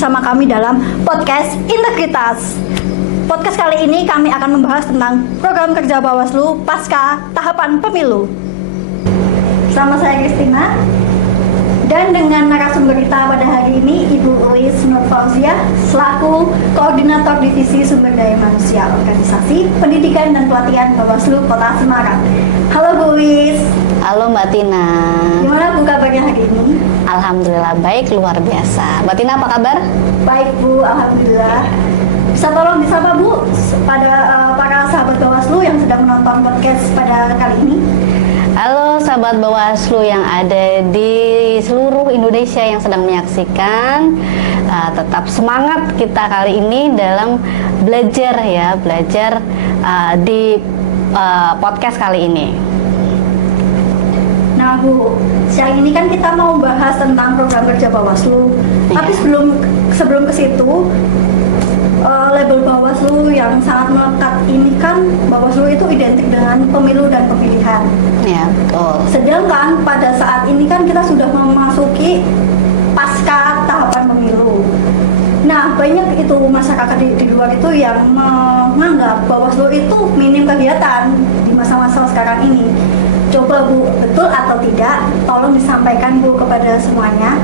bersama kami dalam podcast Integritas. Podcast kali ini kami akan membahas tentang program kerja Bawaslu pasca tahapan pemilu. Bersama saya Kristina dan dengan narasumber kita pada hari ini Ibu Uis Nur Fauzia selaku Koordinator Divisi Sumber Daya Manusia Organisasi Pendidikan dan Pelatihan Bawaslu Kota Semarang. Halo Bu Uis. Halo Mbak Tina. Gimana Bu kabarnya hari ini? Alhamdulillah baik, luar biasa. Mbak Tina apa kabar? Baik Bu, Alhamdulillah. Bisa tolong disapa Bu pada para sahabat Bawaslu yang sedang menonton podcast pada kali ini. Halo sahabat Bawaslu yang ada di seluruh Indonesia yang sedang menyaksikan. Tetap semangat kita kali ini dalam belajar di podcast kali ini. Nah Bu, siang ini kan kita mau bahas tentang program kerja Bawaslu. Iya. Tapi sebelum ke situ, label Bawaslu yang sangat melekat ini kan Bawaslu itu identik dengan pemilu dan pemilihan. Ya, betul. Sedangkan pada saat ini kan kita sudah memasuki pasca tahapan pemilu. Nah, banyak itu masyarakat di luar itu yang menganggap Bawaslu itu minim kegiatan di masa-masa sekarang ini. Coba Bu, betul atau tidak? Tolong disampaikan Bu kepada semuanya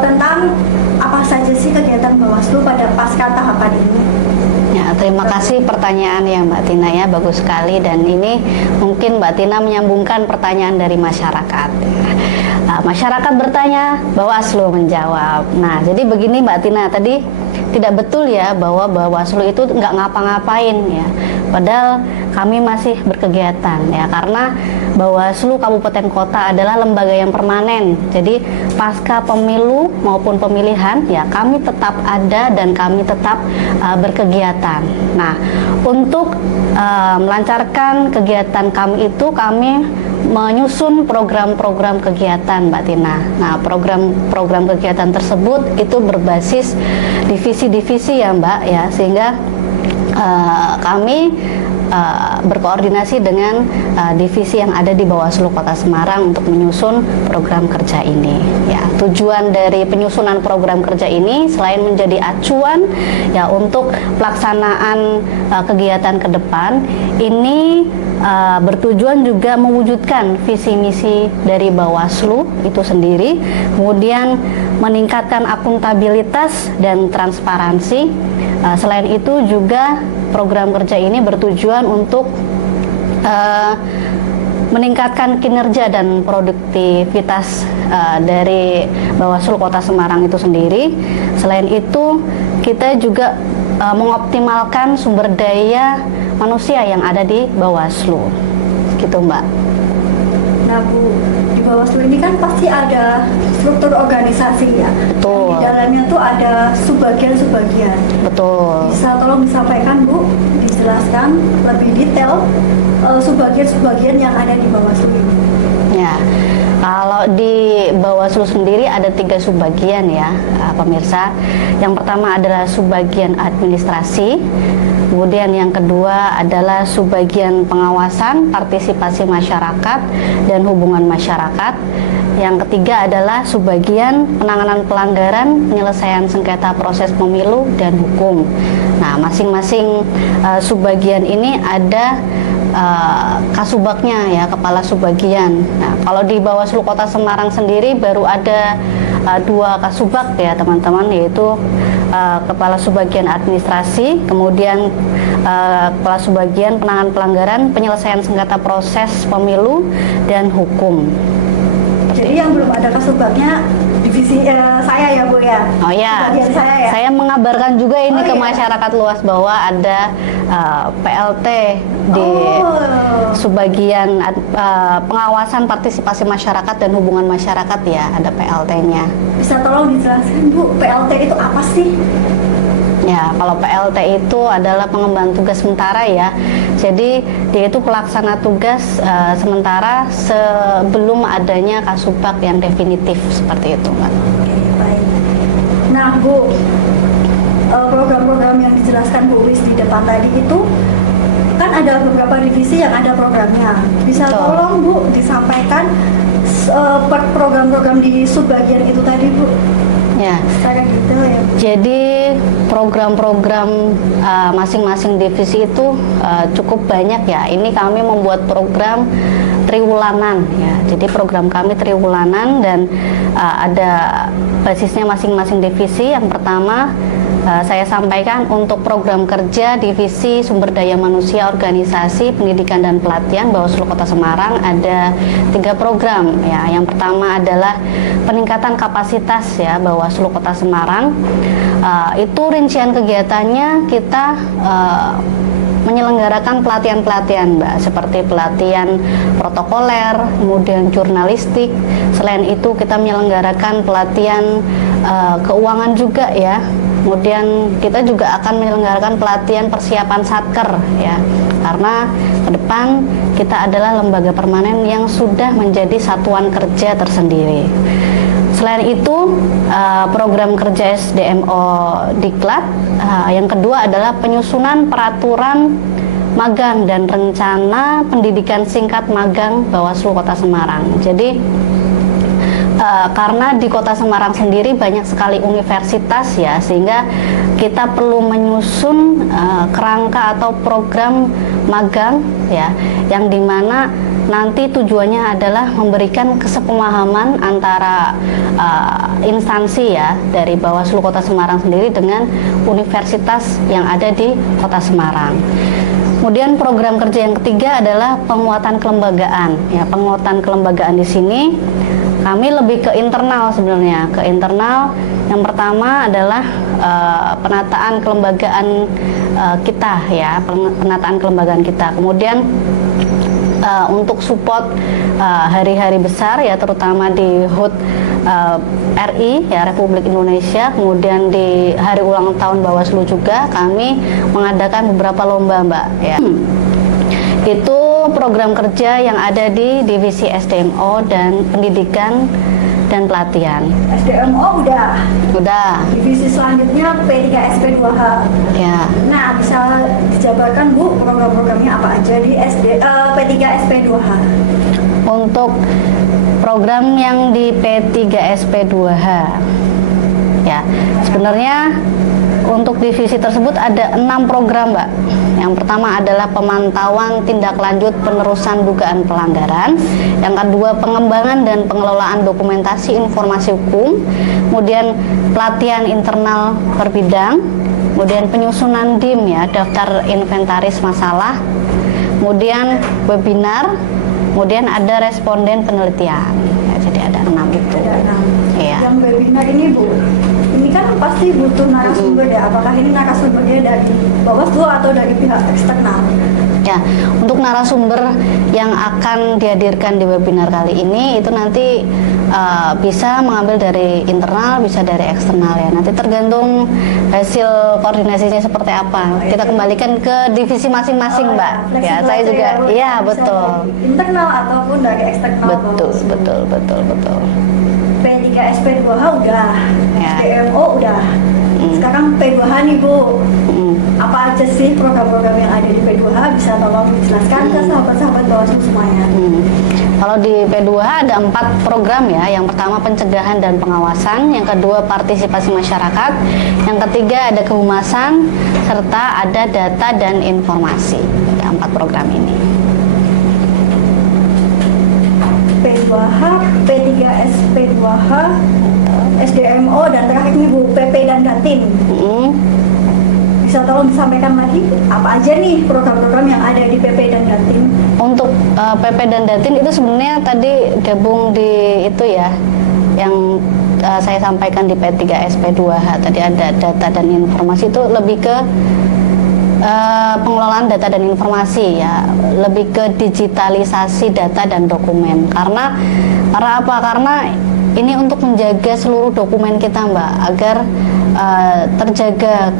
tentang apa saja sih kegiatan Bawaslu pada pasca tahapan ini. Ya, terima kasih pertanyaan ya Mbak Tina ya, bagus sekali, dan ini mungkin Mbak Tina menyambungkan pertanyaan dari masyarakat. Masyarakat bertanya, Bawaslu menjawab. Nah, jadi begini Mbak Tina, tadi tidak betul ya bahwa Bawaslu itu nggak ngapa-ngapain ya. Padahal kami masih berkegiatan ya, karena Bawaslu Kabupaten Kota adalah lembaga yang permanen. Jadi pasca pemilu maupun pemilihan ya kami tetap ada dan kami tetap berkegiatan. Nah, untuk melancarkan kegiatan kami itu kami menyusun program-program kegiatan Mbak Tina. Nah, program-program kegiatan tersebut itu berbasis divisi-divisi ya Mbak ya, sehingga kami berkoordinasi dengan divisi yang ada di Bawaslu Kota Semarang untuk menyusun program kerja ini. Ya, tujuan dari penyusunan program kerja ini selain menjadi acuan ya untuk pelaksanaan kegiatan ke depan, ini bertujuan juga mewujudkan visi misi dari Bawaslu itu sendiri, kemudian meningkatkan akuntabilitas dan transparansi. Selain itu juga program kerja ini bertujuan untuk meningkatkan kinerja dan produktivitas dari Bawaslu Kota Semarang itu sendiri. Selain itu kita juga mengoptimalkan sumber daya manusia yang ada di Bawaslu, gitu Mbak. Nah Bu, di Bawaslu ini kan pasti ada struktur organisasi ya. Betul. Di dalamnya tuh ada subbagian-subbagian. Betul. Bisa tolong disampaikan Bu, dijelaskan lebih detail subbagian-subbagian yang ada di Bawaslu ini. Ya, kalau di Bawaslu sendiri ada 3 subbagian ya, pemirsa. Yang pertama adalah subbagian administrasi, kemudian yang kedua adalah subbagian pengawasan, partisipasi masyarakat, dan hubungan masyarakat. Yang ketiga adalah subbagian penanganan pelanggaran, penyelesaian sengketa proses pemilu, dan hukum. Nah, masing-masing subbagian ini ada kasubagnya ya, kepala subbagian. Nah, kalau di Bawaslu Kota Semarang sendiri baru ada 2 kasubag ya teman-teman, yaitu kepala subbagian administrasi, kemudian kepala subbagian penanganan pelanggaran, penyelesaian sengketa proses pemilu, dan hukum. Jadi yang belum ada kasubagnya divisi saya ya Bu ya. Oh ya, saya mengabarkan juga ini ke masyarakat luas bahwa ada PLT di subbagian pengawasan partisipasi masyarakat dan hubungan masyarakat ya, ada PLT-nya. Bisa tolong dijelaskan Bu, PLT itu apa sih? Ya, kalau PLT itu adalah pengemban tugas sementara ya. Jadi dia itu pelaksana tugas sementara sebelum adanya kasubag yang definitif, seperti itu Mbak. Oke, baik. Nah Bu, program-program yang dijelaskan Bu Uis di depan tadi itu kan ada beberapa divisi yang ada programnya. Bisa tolong Bu disampaikan program-program di subbagian itu tadi Bu? Ya. Secara gitu ya. Jadi program-program masing-masing divisi itu cukup banyak ya. Ini kami membuat program triwulanan ya. Jadi program kami triwulanan dan ada basisnya masing-masing divisi. Yang pertama saya sampaikan untuk program kerja divisi sumber daya manusia organisasi pendidikan dan pelatihan Bawaslu Kota Semarang ada 3 program ya. Yang pertama adalah peningkatan kapasitas ya Bawaslu Kota Semarang. Itu rincian kegiatannya kita menyelenggarakan pelatihan-pelatihan Mbak, seperti pelatihan protokoler, kemudian jurnalistik. Selain itu kita menyelenggarakan pelatihan keuangan juga ya. Kemudian kita juga akan menyelenggarakan pelatihan persiapan satker ya. Karena ke depan kita adalah lembaga permanen yang sudah menjadi satuan kerja tersendiri. Selain itu, program kerja SDMO Diklat, yang kedua adalah penyusunan peraturan magang dan rencana pendidikan singkat magang Bawaslu Kota Semarang. Jadi, karena di Kota Semarang sendiri banyak sekali universitas ya, sehingga kita perlu menyusun kerangka atau program magang ya, yang dimana nanti tujuannya adalah memberikan kesepemahaman antara instansi ya dari Bawaslu Kota Semarang sendiri dengan universitas yang ada di Kota Semarang. Kemudian program kerja yang ketiga adalah penguatan kelembagaan. Ya, penguatan kelembagaan di sini kami lebih ke internal sebenarnya. Ke internal yang pertama adalah penataan kelembagaan kita ya, penataan kelembagaan kita. Kemudian untuk support hari-hari besar ya, terutama di HUT RI ya, Republik Indonesia, kemudian di hari ulang tahun Bawaslu juga kami mengadakan beberapa lomba Mbak ya. Itu program kerja yang ada di divisi SDMO dan pendidikan dan pelatihan. SDMO udah. Divisi selanjutnya P3SP2H. Ya. Nah, bisa dijabarkan Bu program-programnya apa aja di P3SP2H? Untuk program yang di P3SP2H ya, sebenarnya untuk divisi tersebut ada 6 program Mbak. Yang pertama adalah pemantauan tindak lanjut penerusan dugaan pelanggaran. Yang kedua, pengembangan dan pengelolaan dokumentasi informasi hukum. Kemudian pelatihan internal per bidang. Kemudian penyusunan DIM ya, daftar inventaris masalah. Kemudian webinar. Kemudian ada responden penelitian. Ya, jadi ada 6 itu. Ada 6. Iya. Yang webinar ini Bu, ini kan pasti butuh narasumber ya. Apakah ini narasumbernya dari Bawaslu atau dari pihak eksternal? Ya, untuk narasumber yang akan dihadirkan di webinar kali ini itu nanti bisa mengambil dari internal, bisa dari eksternal ya. Nanti tergantung hasil koordinasinya seperti apa. Kita kembalikan ke divisi masing-masing, Mbak. Ya, saya juga. Iya, betul. Internal ataupun dari eksternal. Betul. P3SP2H udah, Ya. SDMO udah. Sekarang P2H nih Bu. Apa aja sih program-program yang ada di P2H? Bisa tolong dijelaskan ke sahabat-sahabat Bawaslu semuanya. Kalau di P2H ada 4 program ya. Yang pertama pencegahan dan pengawasan, yang kedua partisipasi masyarakat, yang ketiga ada kehumasan, serta ada data dan informasi. Ada 4 program ini. P2H, P3SP2H, SDMO, dan terakhir nih Bu, PP dan Datin. Bisa tolong disampaikan lagi apa aja nih program-program yang ada di PP dan Datin? Untuk PP dan Datin itu sebenarnya tadi gabung di itu ya, yang saya sampaikan di P3SP2H tadi ada data dan informasi, itu lebih ke pengelolaan data dan informasi ya, lebih ke digitalisasi data dan dokumen. Karena apa? Karena ini untuk menjaga seluruh dokumen kita Mbak, agar terjaga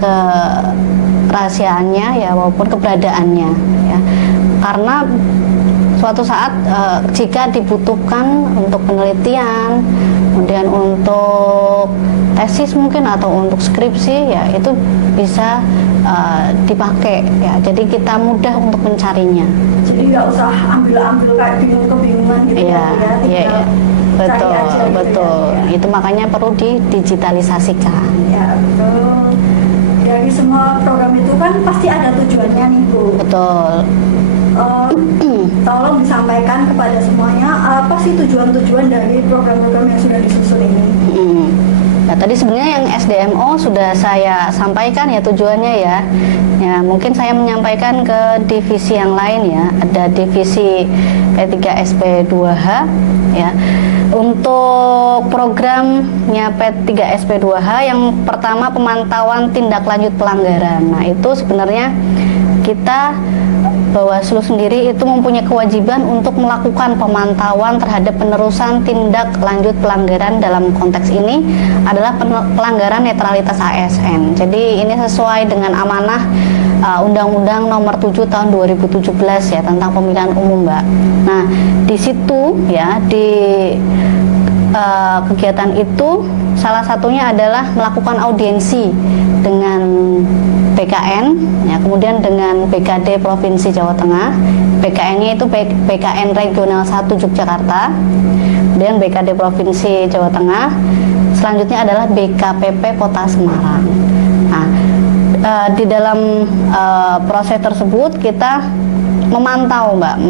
kerahasiaannya ya, maupun keberadaannya ya. Karena suatu saat jika dibutuhkan untuk penelitian, kemudian untuk tesis mungkin atau untuk skripsi ya, itu bisa dipakai ya. Jadi kita mudah untuk mencarinya. Jadi nggak usah ambil kayak bingung-kebingungan gitu Iya, ya. iya. Betul, cari aja gitu betul. ya. Itu makanya perlu didigitalisasikan. Ya, betul. Dari semua program itu kan pasti ada tujuannya nih Bu. Betul. Tolong disampaikan kepada semuanya apa sih tujuan-tujuan dari program-program yang sudah disusun ini. Ya, tadi sebenarnya yang SDMO sudah saya sampaikan ya tujuannya ya. Ya, mungkin saya menyampaikan ke divisi yang lain ya. Ada divisi P3SP2H ya. Untuk programnya P3SP2H yang pertama pemantauan tindak lanjut pelanggaran. Nah, itu sebenarnya kita Bawaslu sendiri itu mempunyai kewajiban untuk melakukan pemantauan terhadap penerusan tindak lanjut pelanggaran. Dalam konteks ini adalah pelanggaran netralitas ASN. Jadi ini sesuai dengan amanah Undang-Undang Nomor 7 Tahun 2017 ya tentang pemilihan umum, Mbak. Nah, di situ ya di kegiatan itu salah satunya adalah melakukan audiensi dengan BKN, ya, kemudian dengan BKD Provinsi Jawa Tengah, BKN-nya itu BKN Regional 1 Yogyakarta, kemudian BKD Provinsi Jawa Tengah, selanjutnya adalah BKPP Kota Semarang. Nah, di dalam proses tersebut kita memantau, Mbak,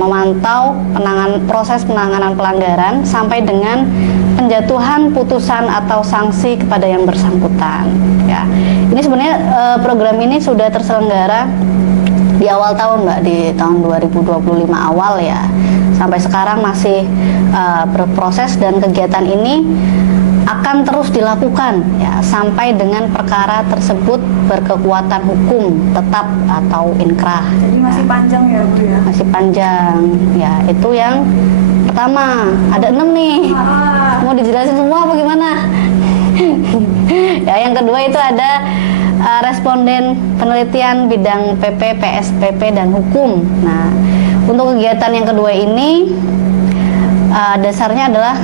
proses penanganan pelanggaran sampai dengan penjatuhan putusan atau sanksi kepada yang bersangkutan. Ya, ini sebenarnya program ini sudah terselenggara di awal tahun, Mbak, di tahun 2025 awal ya. Sampai sekarang masih berproses dan kegiatan ini akan terus dilakukan ya sampai dengan perkara tersebut berkekuatan hukum tetap atau inkrah. Jadi masih panjang ya Bu ya? Masih panjang ya. Itu yang pertama. Ada 6 nih. Mau dijelasin semua apa gimana? Ya, yang kedua itu ada responden penelitian bidang PP, PSPP dan hukum. Nah, untuk kegiatan yang kedua ini dasarnya adalah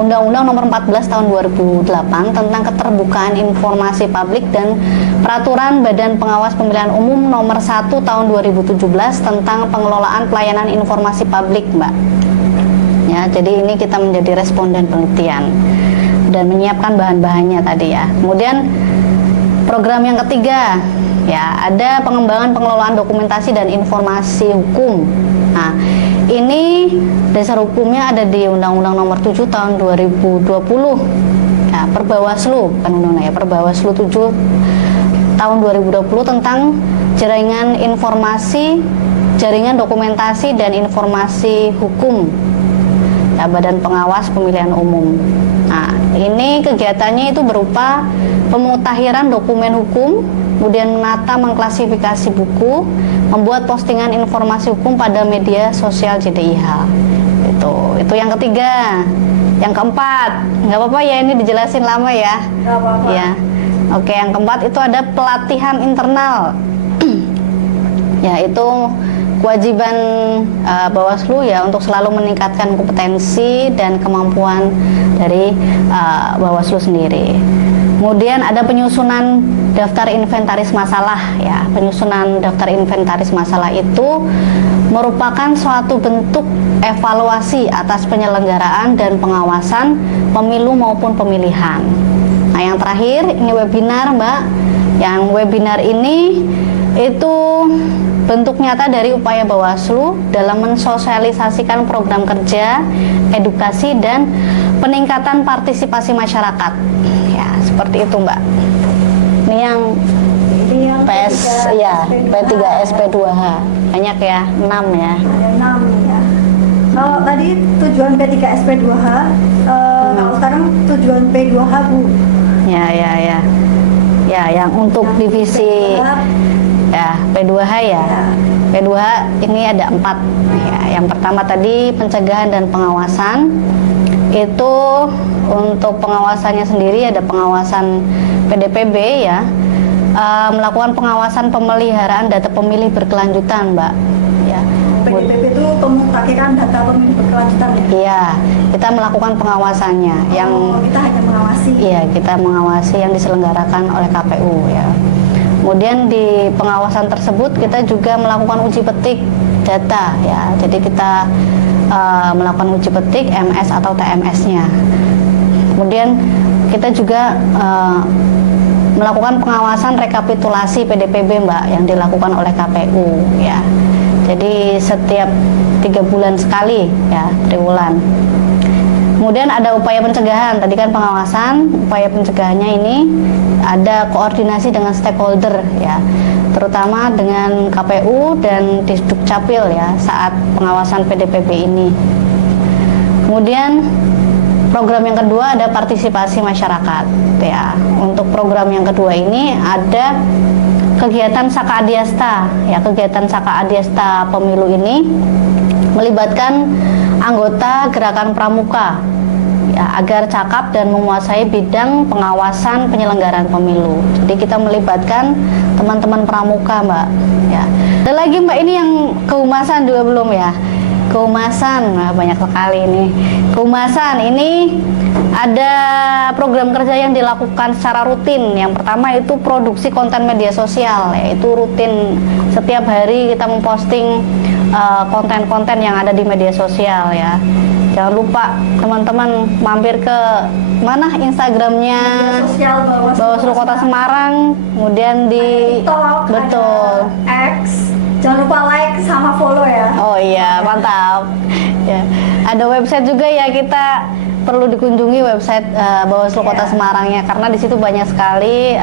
Undang-Undang Nomor 14 Tahun 2008 tentang keterbukaan informasi publik dan Peraturan Badan Pengawas Pemilihan Umum Nomor 1 Tahun 2017 tentang pengelolaan pelayanan informasi publik, Mbak. Ya, jadi ini kita menjadi responden penelitian dan menyiapkan bahan-bahannya tadi ya. Kemudian program yang ketiga ya, ada pengembangan pengelolaan dokumentasi dan informasi hukum. Nah, ini dasar hukumnya ada di Undang-Undang Nomor 7 Tahun 2020 ya, Perbawaslu, bukan undang-undang ya, Perbawaslu 7 Tahun 2020 tentang jaringan informasi, jaringan dokumentasi dan informasi hukum ya, Badan Pengawas Pemilihan Umum. Nah, ini kegiatannya itu berupa pemutakhiran dokumen hukum, kemudian menata mengklasifikasi buku, membuat postingan informasi hukum pada media sosial JDIH. Itu yang ketiga. Yang keempat, nggak apa-apa ya ini dijelasin lama ya. Nggak apa-apa. Ya, oke. Yang keempat itu ada pelatihan internal. Ya, itu kewajiban Bawaslu ya untuk selalu meningkatkan kompetensi dan kemampuan dari Bawaslu sendiri. Kemudian ada penyusunan daftar inventaris masalah ya. Penyusunan daftar inventaris masalah itu merupakan suatu bentuk evaluasi atas penyelenggaraan dan pengawasan pemilu maupun pemilihan. Nah, yang terakhir ini webinar, Mbak. Yang webinar ini itu bentuk nyata dari upaya Bawaslu dalam mensosialisasikan program kerja, edukasi dan peningkatan partisipasi masyarakat. Ya, seperti itu, Mbak. Ini yang PS ya, P3SP2H. Banyak ya, 6 ya. Ada 6 ya. Kalau tadi tujuan P3SP2H, kalau sekarang tujuan P2H, Bu. Ya. Ya, yang untuk divisi ya P2H ya. P2H ini ada 4 ya. Yang pertama tadi pencegahan dan pengawasan. Itu untuk pengawasannya sendiri ada pengawasan PDPB ya, melakukan pengawasan pemeliharaan data pemilih berkelanjutan, Mbak. Ya. PDPB itu pemutakhiran data pemilih berkelanjutan ya? Iya, kita melakukan pengawasannya. Kita hanya mengawasi. Iya, kita mengawasi yang diselenggarakan oleh KPU ya. Kemudian di pengawasan tersebut kita juga melakukan uji petik data ya. Jadi kita melakukan uji petik MS atau TMS-nya. Kemudian kita juga melakukan pengawasan rekapitulasi PDPB Mbak yang dilakukan oleh KPU ya. Jadi setiap 3 bulan sekali ya, triwulan. Kemudian ada upaya pencegahan, tadi kan pengawasan, upaya pencegahannya ini ada koordinasi dengan stakeholder ya, terutama dengan KPU dan Disdukcapil ya saat pengawasan PDPB ini. Kemudian program yang kedua ada partisipasi masyarakat ya. Untuk program yang kedua ini ada kegiatan Saka Adiasta ya, kegiatan Saka Adiasta pemilu ini melibatkan anggota Gerakan Pramuka ya, agar cakap dan menguasai bidang pengawasan penyelenggaraan pemilu. Jadi kita melibatkan teman-teman pramuka Mbak ya. Ada lagi Mbak ini yang kehumasan juga belum ya. Kehumasan, nah banyak sekali ini. Kehumasan ini ada program kerja yang dilakukan secara rutin. Yang pertama itu produksi konten media sosial, yaitu rutin setiap hari kita memposting konten-konten yang ada di media sosial ya. Jangan lupa teman-teman mampir ke mana Instagramnya Bawaslu Kota Semarang, kemudian di TikTok, betul ada X. Jangan lupa like sama follow ya. Oh iya, mantap. Ya. Ada website juga ya, kita perlu dikunjungi website Bawaslu Kota Semarangnya karena di situ banyak sekali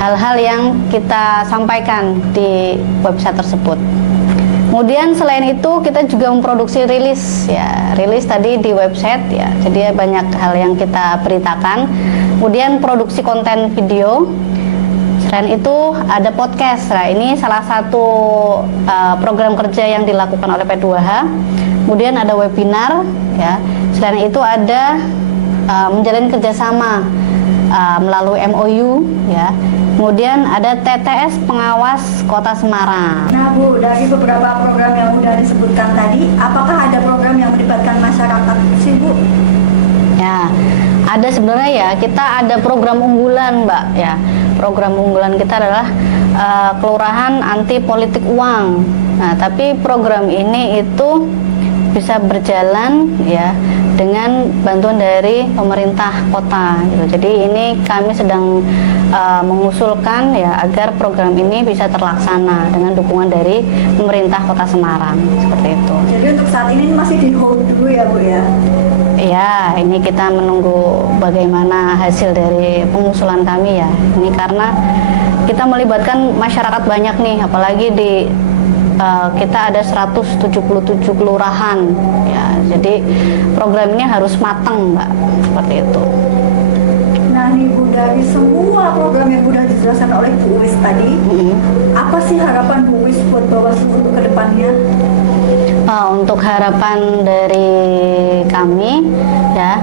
hal-hal yang kita sampaikan di website tersebut. Kemudian selain itu kita juga memproduksi rilis ya, rilis tadi di website ya. Jadi banyak hal yang kita beritakan. Kemudian produksi konten video. Selain itu ada podcast. Nah, ini salah satu program kerja yang dilakukan oleh P2H. Kemudian ada webinar ya. Selain itu ada menjalin kerjasama melalui MOU ya. Kemudian ada TTS Pengawas Kota Semarang. Nah Bu, dari beberapa program yang sudah disebutkan tadi, apakah ada program yang melibatkan masyarakat sih Bu? Ya, ada sebenarnya ya, kita ada program unggulan Mbak ya. Program unggulan kita adalah Kelurahan Anti Politik Uang. Nah, tapi program ini itu bisa berjalan ya dengan bantuan dari pemerintah kota gitu. Jadi ini kami sedang mengusulkan ya agar program ini bisa terlaksana dengan dukungan dari pemerintah Kota Semarang seperti itu. Jadi untuk saat ini masih di hold dulu ya Bu ya? Ya, ini kita menunggu bagaimana hasil dari pengusulan kami ya. Ini karena kita melibatkan masyarakat banyak nih, apalagi di kita ada 177 kelurahan ya. Jadi program ini harus matang Mbak, seperti itu. Nah nih Bu, dari semua program yang sudah dijelaskan oleh Bu Uwis tadi, apa sih harapan Bu Uwis buat Bawaslu untuk kedepannya? Untuk harapan dari kami ya,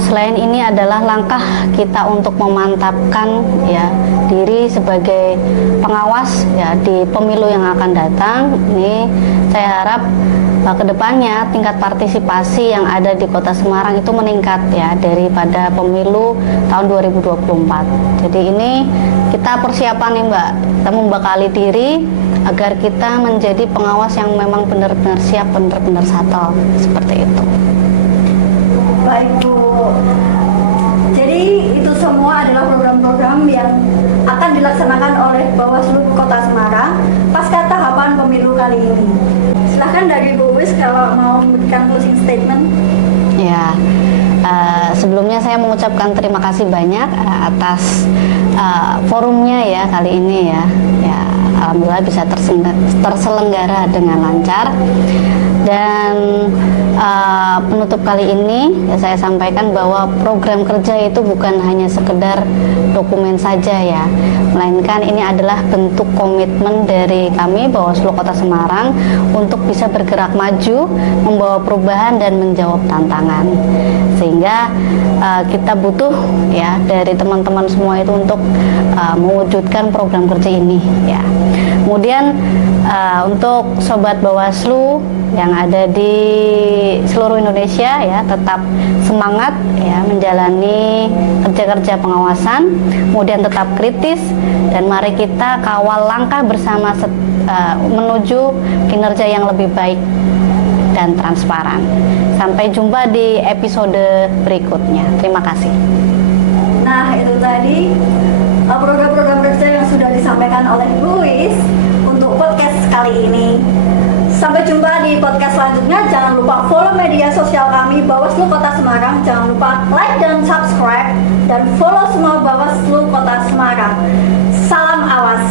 selain ini adalah langkah kita untuk memantapkan ya diri sebagai pengawas ya di pemilu yang akan datang. Ini saya harap kedepannya tingkat partisipasi yang ada di Kota Semarang itu meningkat ya daripada pemilu tahun 2024. Jadi ini kita persiapan nih Mbak, kita membekali diri agar kita menjadi pengawas yang memang benar-benar siap, benar-benar satol, seperti itu. Baik Bu, jadi itu semua adalah program-program yang akan dilaksanakan oleh Bawaslu Kota Semarang pasca tahapan pemilu kali ini. Silahkan dari Bu Uwis kalau mau memberikan closing statement. Ya, sebelumnya saya mengucapkan terima kasih banyak atas forumnya ya kali ini ya. Alhamdulillah bisa terselenggara dengan lancar. Dan penutup kali ini ya, saya sampaikan bahwa program kerja itu bukan hanya sekedar dokumen saja ya, melainkan ini adalah bentuk komitmen dari kami Bawaslu Kota Semarang untuk bisa bergerak maju, membawa perubahan dan menjawab tantangan. Sehingga kita butuh ya dari teman-teman semua itu untuk mewujudkan program kerja ini ya. Kemudian untuk sobat Bawaslu yang ada di seluruh Indonesia ya, tetap semangat ya menjalani kerja-kerja pengawasan, kemudian tetap kritis dan mari kita kawal langkah bersama menuju kinerja yang lebih baik dan transparan. Sampai jumpa di episode berikutnya. Terima kasih. Nah, itu tadi program-program kerja yang sudah disampaikan oleh Luis untuk podcast kali ini. Sampai jumpa di podcast selanjutnya. Jangan lupa follow media sosial kami Bawaslu Kota Semarang. Jangan lupa like dan subscribe dan follow semua Bawaslu Kota Semarang. Salam awas.